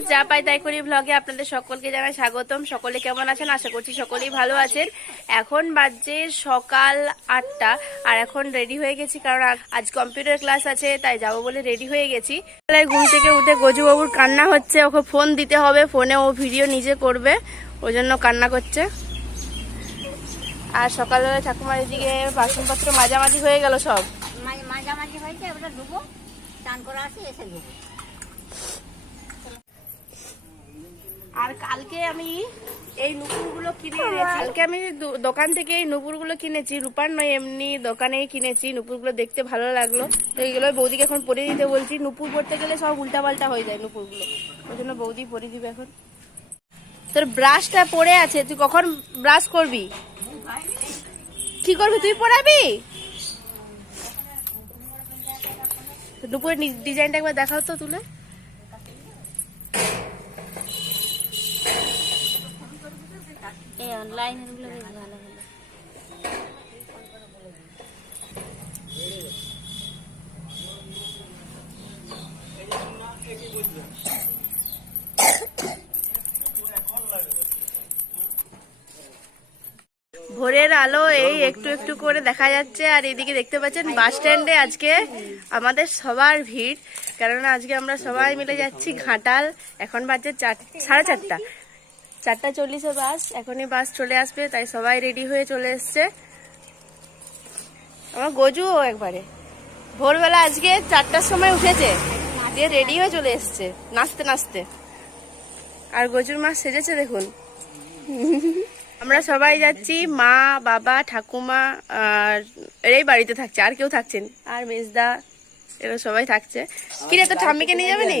যা পাই তাই করি ভ্লগে আপনাদের সকলকে জানাই স্বাগতম। সকলে কেমন আছেন? আশা করছি সকলেই ভালো আছেন। এখন বাজে সকাল আটটা আর এখন রেডি হয়ে গেছি কারণ আজ কম্পিউটার ক্লাস আছে, তাই যাব বলে রেডি হয়ে গেছি। ঘুম থেকে উঠে গজুবাবুর কান্না হচ্ছে, ওকে ফোন দিতে হবে ফোনে ও ভিডিও নিজে করবে, ওই জন্য কান্না করছে। আর সকালবেলা ঠাকুমার এদিকে বাসনপত্র মাঝামাঝি হয়ে গেল সব। মাঝে- মাঝামাঝি হয়েছে চান করে আসি, এসে আর কালকে আমি এই নুপুরগুলো কিনে কালকে আমি দোকান থেকে এই নুপুরগুলো কিনেছি। রূপার নয় এমনি দোকানেই কিনেছি। নুপুরগুলো দেখতে ভালো লাগল। তো এইগুলো বৌদিকে এখন পরে দিতে বলছি। নুপুর পরতে গেলে সব উল্টাপাল্টা হয়ে যায় নুপুরগুলো। ওই জন্য বৌদি পরে দিবে এখন। তোর ব্রাশটা পড়ে আছে। তুই কখন ব্রাশ করবি? কি করবি? তুই পড়াবি? নুপুরের ডিজাইনটা একবার দেখাও তো তুলে। ভোরের আলো এই একটু একটু করে দেখা যাচ্ছে, আর এদিকে দেখতে পাচ্ছেন বাস স্ট্যান্ডে আজকে আমাদের সবার ভিড়। কেননা আজকে আমরা সবাই মিলে যাচ্ছি ঘাটাল, এখন বাজছে চার সাড়ে চারটা। চারটা চল্লিশে বাস, এখনই বাস চলে আসবে, তাই সবাই রেডি হয়ে চলে এসছে। আমার গজুও একবারে। ভোরবেলা আজকে চারটার সময় উঠেছে, দিয়ে রেডি হয়ে চলে এসছে, নাচতে নাচতে। আর গজুর মা সেজেছে দেখুন। আমরা সবাই যাচ্ছি, মা, বাবা, ঠাকুমা, আর এরাই বাড়িতে থাকছে, আর কেউ থাকছেন। আর মেজদা, এরা সবাই থাকছে। কিরে তো ঠাম্মিকে নিয়ে যাবে নি?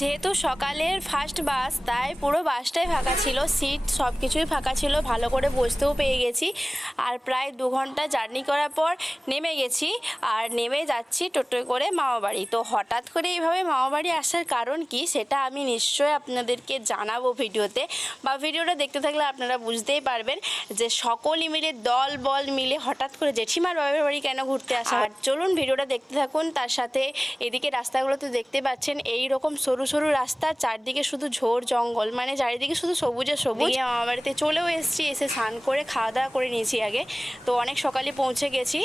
যেহেতু সকালের ফার্স্ট বাস তাই পুরো বাসটাই ফাঁকা ছিল। সিট সব কিছুই ফাঁকা ছিল। ভালো করে বসতেও পেয়ে গেছি। আর প্রায় দু ঘণ্টা জার্নি করার পর নেমে গেছি। আর নেমে যাচ্ছি টোটোয় করে মামাবাড়ি। তো হঠাৎ করে এইভাবে মামাবাড়ি আসার কারণ কি সেটা আমি নিশ্চয়ই আপনাদেরকে জানাব ভিডিওতে। বা ভিডিওটা দেখতে থাকলে আপনারা বুঝতেই পারবেন যে সকলই মিলে দল বল মিলে হঠাৎ করে জেঠিমার বাবার বাড়ি কেন ঘুরতে আসা আর চলুন ভিডিওটা দেখতে থাকুন। তার সাথে এদিকে রাস্তাগুলোতে দেখতে পাচ্ছেন এই রকম সরু সরু সরু রাস্তা, চারদিকে শুধু ঝোড় জঙ্গল মানে চারিদিকে শুধু সবুজে সবুজ। আমার বাড়িতে চলেও এসেছি, এসে স্নান করে খাওয়া দাওয়া করে নিয়েছি আগে। তো অনেক সকালে পৌঁছে গেছি।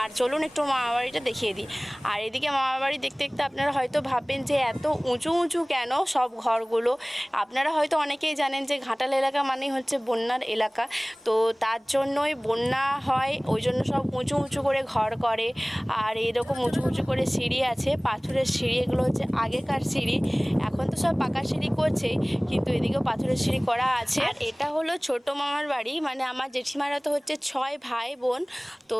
আর চলুন একটু মামা বাড়িটা দেখিয়ে দিই। আর এদিকে মামা বাড়ি দেখতে দেখতে আপনারা হয়তো ভাববেন যে, এত উঁচু উঁচু কেন সব ঘরগুলো? আপনারা হয়তো অনেকেই জানেন যে, ঘাটাল এলাকা মানেই হচ্ছে বন্যার এলাকা। তো তার জন্যই বন্যা হয়, ওই জন্য সব উঁচু উঁচু করে ঘর করে। আর এরকম উঁচু উঁচু করে সিঁড়ি আছে, পাথরের সিঁড়ি, এগুলো হচ্ছে আগেকার সিঁড়ি। এখন তো সব পাকা সিঁড়ি করছে, কিন্তু এদিকেও পাথরের সিঁড়ি করা আছে। আর এটা হলো ছোট মামার বাড়ি মানে আমার জেঠিমারা তো হচ্ছে ছয় ভাই বোন। তো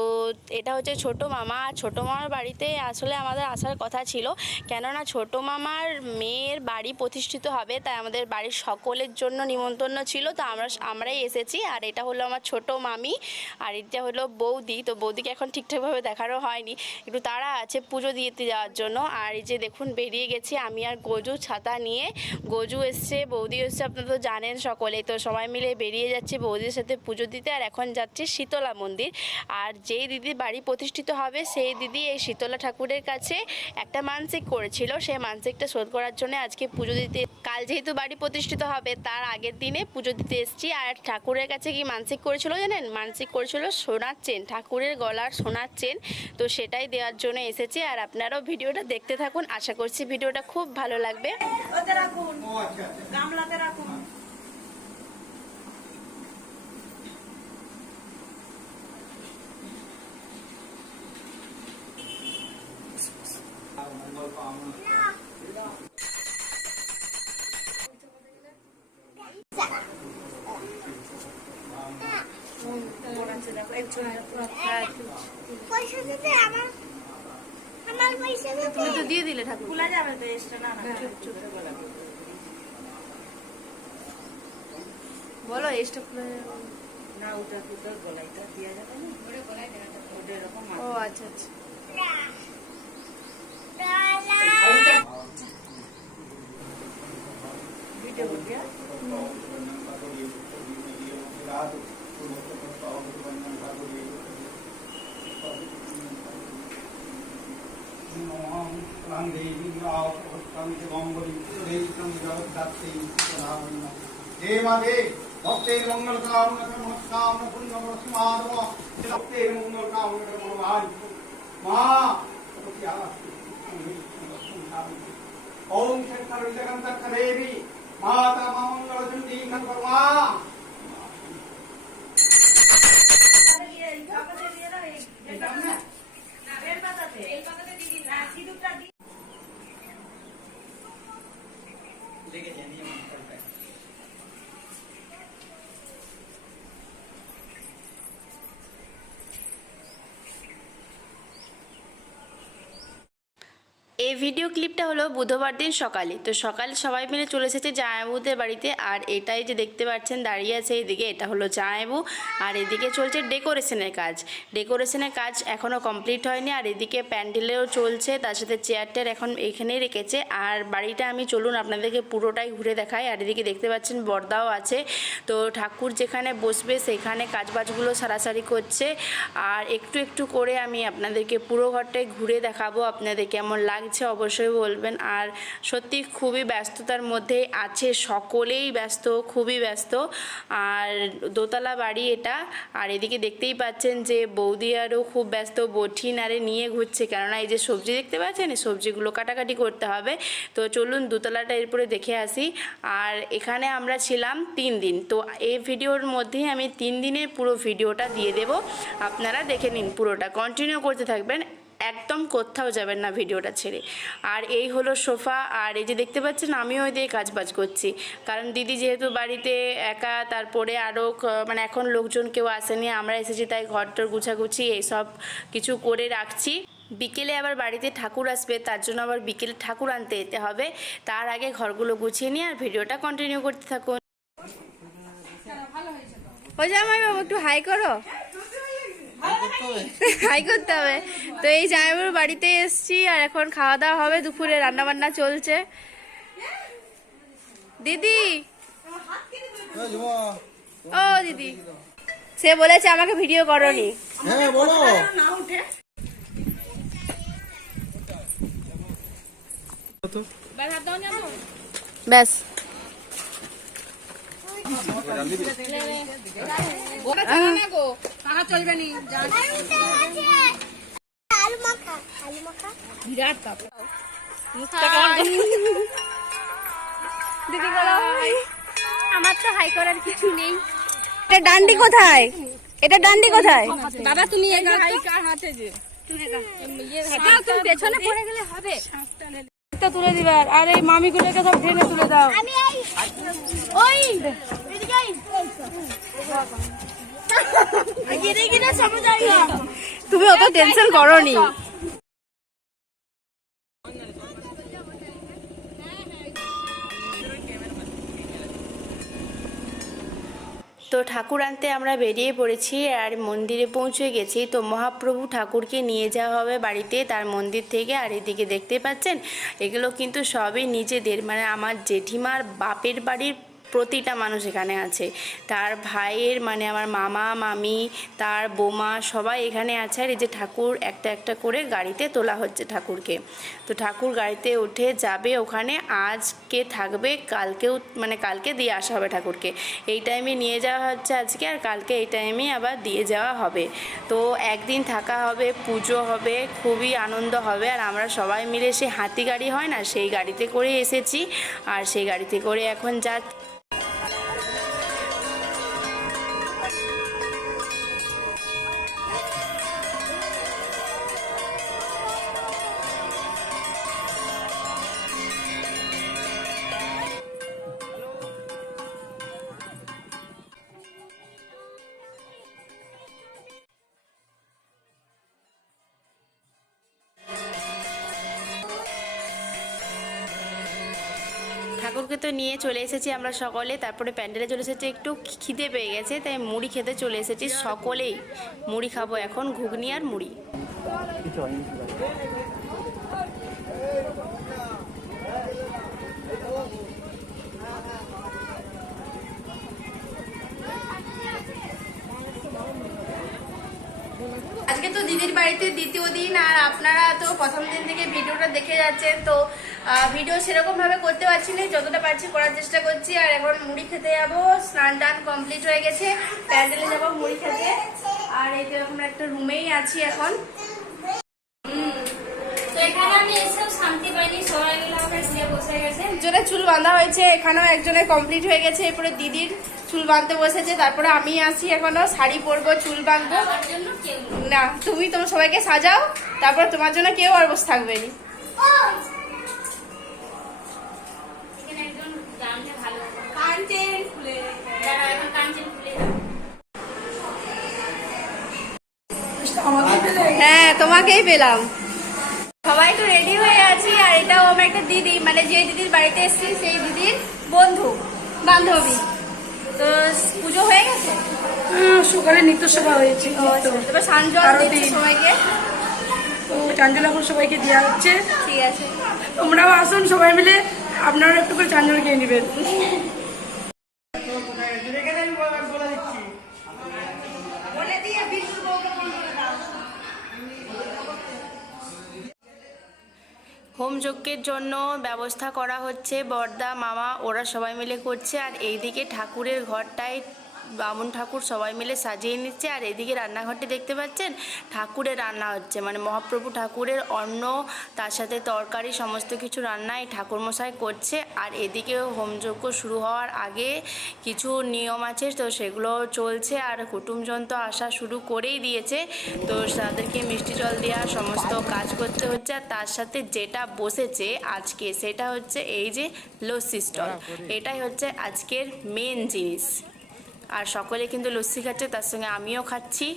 এটা হচ্ছে ছোট মামা, আর ছোট মামার বাড়িতে আসলে আমাদের আসার কথা ছিল। কেননা ছোট মামার মেয়ের বাড়ি প্রতিষ্ঠিত হবে, তাই আমাদের বাড়ির সকলের জন্য নিমন্ত্রণ ছিল। তো আমরা আমরাই এসেছি, আর এটা হলো আমার ছোট মামি, আর এটা হলো বৌদি। তো বৌদিকে এখন ঠিকঠাকভাবে দেখানো হয়নি। একটু তারা আছে পুজো দিতে যাওয়ার জন্য। আর এই যে দেখুন, বেরিয়ে গেছি আমি আর গজু ছাতা নিয়ে গজু এসছে বৌদি এসছে, আপনারা তো জানেন সকলে তো সবাই মিলে বেরিয়ে যাচ্ছে বৌদির সাথে পুজো দিতে, আর এখন যাচ্ছে শীতলা মন্দির। আর যেই দিদি বাড়ি প্রতিষ্ঠিত হবে, সেই দিদি এই শীতলা ঠাকুরের কাছে একটা মানসিক করেছিল। সেই মানসিকটা শোধ করার জন্য আজকে পুজো দিতে, কাল যেহেতু বাড়ি প্রতিষ্ঠিত হবে, তার আগের দিনে পুজো দিতে এসেছি। আর ঠাকুরের কাছে কি মানসিক করেছিল জানেন? মানসিক করেছিল সোনার চেন, ঠাকুরের গলার সোনার চেন। তো সেটাই দেওয়ার জন্য এসেছি। আর আপনারাও ভিডিওটা দেখতে থাকুন। আশা করছি ভিডিওটা খুব ভালো লাগবে। ওতে রাখুন। গামলাতে রাখুন। পয়সা দিতে আমার আমার পয়সা দিতে তুমি তো দিয়ে দিলে ঠাকুর। খুলে যাবে তো এক্সট্রা না না। চুপ চুপ। বলো এসটা খুলে না ওটা তো তোর গলাইটা দেওয়া যাবে না? ওটা এরকম ও আচ্ছা আচ্ছা। দেবো দিয়া দেবাদে ভক্তের মঙ্গল কামনা মনস্কামনা পূর্ণ মনস্মাধব ভক্তের মঙ্গল কামনা মনোভার মা ওম শঙ্কর বিজগন্ত করেবি মাতা মা মঙ্গল চণ্ডী শঙ্কর মা ভিডিও ক্লিপটা হলো বুধবার দিন সকালে। তো সকালে সবাই মিলে চলে এসেছে জামাইবুদের বাড়িতে। আর এটাই যে দেখতে পাচ্ছেন, দাঁড়িয়ে আছে এইদিকে। এটা হলো জামাইবু। আর এদিকে চলছে ডেকোরেশনের কাজ। ডেকোরেশনের কাজ এখনও কমপ্লিট হয়নি। আর এদিকে প্যান্ডেলেও চলছে। তার সাথে চেয়ারটার এখন এখানেই রেখেছে। আর বাড়িটা আমি চলুন আপনাদেরকে পুরোটাই ঘুরে দেখাই। আর এদিকে দেখতে পাচ্ছেন, বর্দাও আছে। তো ঠাকুর যেখানে বসবে সেখানে কাজবাজগুলো সারাসারি করছে। আর একটু একটু করে আমি আপনাদেরকে পুরো ঘরটাই ঘুরে দেখাবো। আপনাদের কেমন লাগছে অবশ্যই বলবেন। আর সত্যি খুবই ব্যস্ততার মধ্যে আছে, সকলেই ব্যস্ত, খুবই ব্যস্ত। আর দোতলা বাড়ি এটা। আর এদিকে দেখতেই পাচ্ছেন যে বৌদি আরও খুব ব্যস্ত, বঠিন আরে নিয়ে ঘুরছে। কেননা এই যে সবজি দেখতে পাচ্ছেন? এই সবজিগুলো কাটাকাটি করতে হবে। তো চলুন দোতলাটা এরপরে দেখে আসি। আর এখানে আমরা ছিলাম তিন দিন। তো এই ভিডিওর মধ্যেই আমি তিন দিনের পুরো ভিডিওটা দিয়ে দেব। আপনারা দেখে নিন পুরোটা। কন্টিনিউ করতে থাকবেন। একদম কোথাও যাবেন না ভিডিওটা ছেড়ে। আর এই হলো সোফা, আর এই যে দেখতে পাচ্ছেন আমিও ওই দিয়ে কাজ বাজ করছি। কারণ দিদি যেহেতু বাড়িতে একা, তারপরে আরও মানে এখন লোকজন কেউ আসেনি, আমরা এসেছি তাই ঘরটর গুছাগুছি এইসব কিছু করে রাখছি। বিকেলে আবার বাড়িতে ঠাকুর আসবে, তার জন্য আবার বিকেলে ঠাকুর আনতে যেতে হবে। তার আগে ঘরগুলো গুছিয়ে নিয়ে আর ভিডিওটা কন্টিনিউ করতে থাকুন। ওই জামাই বাবু একটু হাই করো। হাই করতে হবে। তো এই জামাইবাবুর বাড়িতে এসছি আর এখন খাওয়া দাওয়া হবে দুপুরে রান্না বান্না চলছে। দিদি! ও দিদি সে বলেছে আমাকে ভিডিও করনি। হ্যাঁ বলো। ব্যাস। দিদি বলো। আমার তো হাই করার কিছু নেই। এটা ডান্ডি কোথায়? এটা ডান্ডি কোথায়? বাবা তুমি হাতে যে তুমি পেছনে পড়ে গেলে হবে। তুলে দিবার আর এই মামিগুলোকে সব ট্রেনে তুলে দাও। আমি ওই না তুমি অত টেনশন করনি। তো ঠাকুর আনতে আমরা বেরিয়ে পড়েছি আর মন্দিরে পৌঁছে গেছি। তো মহাপ্রভু ঠাকুরকে নিয়ে যাওয়া হবে বাড়িতে তার মন্দির থেকে। আর এদিকে দেখতে পাচ্ছেন, এগুলো কিন্তু সবই নিজেদের। মানে আমার জেঠিমার বাপের বাড়ির প্রতিটা মানুষ এখানে আছে। তার ভাইয়ের মানে আমার মামা, মামি, তার বোমা সবাই এখানে আছে আর এই যে ঠাকুর একটা একটা করে গাড়িতে তোলা হচ্ছে ঠাকুরকে। তো ঠাকুর গাড়িতে উঠে যাবে ওখানে, আজকে থাকবে, কালকেও মানে কালকে দিয়ে আসা হবে ঠাকুরকে। এই টাইমে নিয়ে যাওয়া হচ্ছে আজকে আর কালকে এই টাইমে আবার দিয়ে যাওয়া হবে। তো একদিন থাকা হবে, পুজো হবে, খুবই আনন্দ হবে আর আমরা সবাই মিলে সে হাতি গাড়ি হয় না, সেই গাড়িতে করে এসেছি। আর সেই গাড়িতে করে এখন যা ঠাকুরকে তো নিয়ে চলে এসেছি আমরা সকলে। তারপরে প্যান্ডেলে চলে এসেছি, একটু খিদে পেয়ে গেছে, তাই মুড়ি খেতে চলে এসেছি সকলেই। মুড়ি খাব এখন, ঘুগনি আর মুড়ি। দিদির বাড়িতে দ্বিতীয় দিন আর আপনারা তো প্রথম দিন থেকে ভিডিওটা দেখে যাচ্ছেন তো ভিডিও সেরকম ভাবে করতে পারছি না যতটা পারছি করার চেষ্টা করছি। আর এখন মুড়ি খেতে যাব স্নান টান কমপ্লিট হয়ে গেছে প্যান্ডেলে যাব মুড়ি খেতে। আর এই তো এরকম একটা রুমেই আছি এখন। তো একজনের চুল বাঁধা হয়েছে এখানেও একজনের কমপ্লিট হয়ে গেছে এরপরে দিদির চুল বাঁধতে বসেছে তারপরে আমি আসি এখনও শাড়ি পরবো চুল বাঁধবো। না তুমি তোমার সবাইকে সাজাও তারপর তোমার জন্য কেউ আর বসে থাকবে না। দাও। হ্যাঁ তোমাকেই পেলাম। সবাই একটু রেডি হয়ে আছি আর এটাও আমার একটা দিদি মানে যে দিদির বাড়িতে এসেছি সেই দিদির বন্ধু বান্ধবী। তো পুজো হয়ে গেছে? আহ, সকালে নিত্য সভা হয়েছে আচ্ছা। দিচ্ছি সবাইকে? তো চাঞ্জল সবাইকে দেওয়া হচ্ছে। ঠিক আছে। তোমরাও আসুন সবাই মিলে আপনারা একটু করে চাঞ্জল খেয়ে নেবেন। হোম যজ্ঞের জন্য ব্যবস্থা করা হচ্ছে, বর্দা, মামা, ওরা সবাই মিলে করছে। আর এইদিকে ঠাকুরের ঘরটায় বামুন ঠাকুর সবাই মিলে সাজিয়ে নিচ্ছে আর এদিকে রান্নাঘরটি দেখতে পাচ্ছেন ঠাকুরের রান্না হচ্ছে। মানে মহাপ্রভু ঠাকুরের অন্ন তার সাথে তরকারি সমস্ত কিছু রান্না এই ঠাকুরমশাই করছে। আর এদিকে হোমযজ্ঞ শুরু হওয়ার আগে কিছু নিয়ম আছে তো সেগুলো চলছে আর কুটুমজন তো আসা শুরু করেই দিয়েছে। তো তাদেরকে মিষ্টি জল দেওয়া সমস্ত কাজ করতে হচ্ছে আর তার সাথে যেটা বসেছে আজকে সেটা হচ্ছে এই যে লস্যি স্টল। এটাই হচ্ছে আজকের মেন জিনিস। আর সকলে কিন্তু লস্যি খাচ্ছে তার সঙ্গে আমিও খাচ্ছি।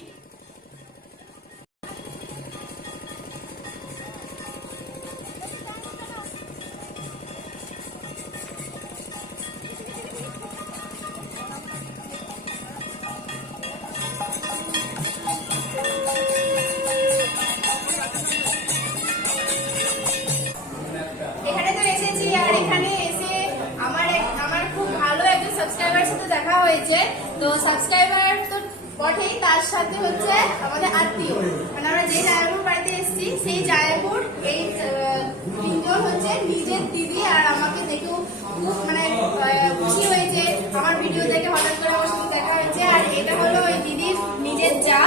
যা।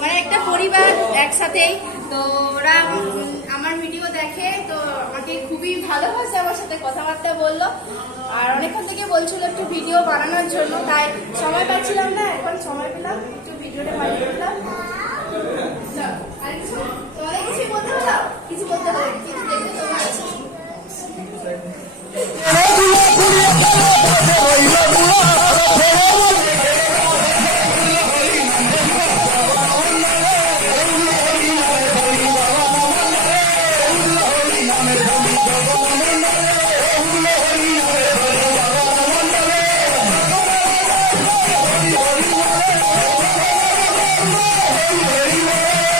মানে একটা পরিবার একসাথেই। তো ওরা আমার ভিডিও দেখে, তো আমাকে খুবই ভালোবাসে আমার সাথে কথাবার্তা বলল। আর অনেকক্ষণ থেকে বলছিল একটু ভিডিও বানানোর জন্য, তাই সময় পাচ্ছিলাম না। এখন সময় পেলাম, একটু ভিডিওটা বানিয়ে কিছু হোলি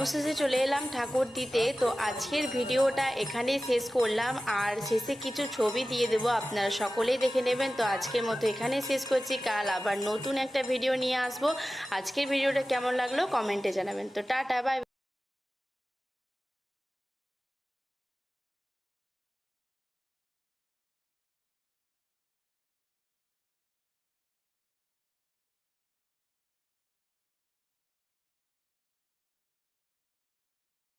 অবশেষে চলে এলাম ঠাকুর দিতে। তো আজকের ভিডিওটা এখানেই শেষ করলাম। আর শেষে কিছু ছবি দিয়ে দেবো, আপনারা সকলেই দেখে নেবেন। তো আজকের মতো এখানেই শেষ করছি। কাল আবার নতুন একটা ভিডিও নিয়ে আসব। আজকের ভিডিওটা কেমন লাগল কমেন্টে জানাবেন। তো টাটা, বাই